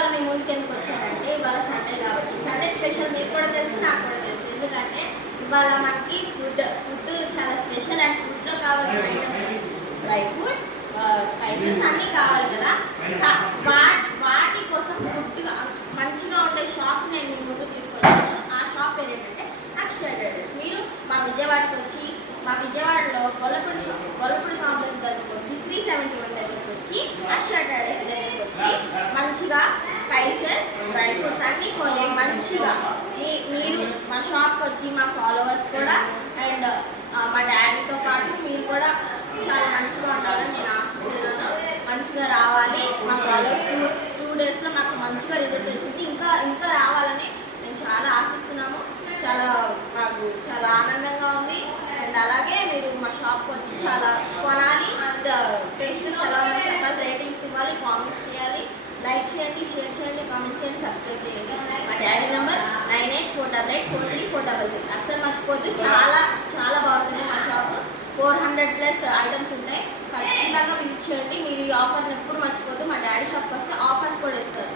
ఇవాళ మీ ముందుకు ఎందుకు వచ్చానంటే ఇవాళ సండే కాబట్టి సండే స్పెషల్ మీకు కూడా తెలుసు నాకు కూడా తెలుసు. ఎందుకంటే ఇవాళ మనకి ఫుడ్ చాలా స్పెషల్ అండ్ ఫుడ్లో కావాల్సిన ఐటమ్స్ డ్రై ఫ్రూట్స్ స్పైసెస్ అన్నీ కావాలి కదా. వాటి కోసం ఫుడ్గా మంచిగా ఉండే షాప్ నేను మీ ముందు తీసుకొచ్చాను. ఆ షాప్ పేరు ఏంటంటే అక్షయ ట్రేడర్స్. మీరు మా విజయవాడకి వచ్చి మా విజయవాడలో గొల్లపూడి కాంప్లెక్స్ దగ్గరకు వచ్చి 371 దగ్గరకు వచ్చి అక్షయ ట్రేడర్స్ దగ్గరకు వచ్చి మంచిగా స్పైసెస్ డ్రై ఫ్రూట్స్ అన్నీ కొని మంచిగా మీరు మా షాప్కి వచ్చి మా ఫాలోవర్స్ కూడా అండ్ మా డాడీతో పాటు మీరు కూడా చాలా మంచిగా ఉండాలని నేను ఆశిస్తున్నాను. మంచిగా రావాలి. మా ఫాలోవర్స్ 2 డేస్లో నాకు మంచిగా రిజల్ట్ వచ్చింది. ఇంకా రావాలని మేము చాలా ఆశిస్తున్నాము. మాకు చాలా ఆనందంగా ఉంది. అండ్ అలాగే మీరు మా షాప్కి వచ్చి చాలా కొనాలి. టేస్ట్స్ ఎలా ఉన్నాయో చెప్పాలి, రేటింగ్స్ ఇవ్వాలి, కామెంట్స్ చేయాలి, లైక్ చేయండి, షేర్ చేయండి, కామెంట్ చేయండి, సబ్స్క్రైబ్ చేయండి. మా డాడీ నెంబర్ 9848843433. అస్సలు మర్చిపోద్దు. చాలా బాగుంటుంది మా షాప్. 400+ ఐటమ్స్ ఉంటాయి. ఖచ్చితంగా విజిట్ చేయండి. మీరు ఈ ఆఫర్ని ఎప్పుడు మర్చిపోద్దు. మా డాడీ షాప్కి వస్తే ఆఫర్స్ కూడా ఇస్తారు.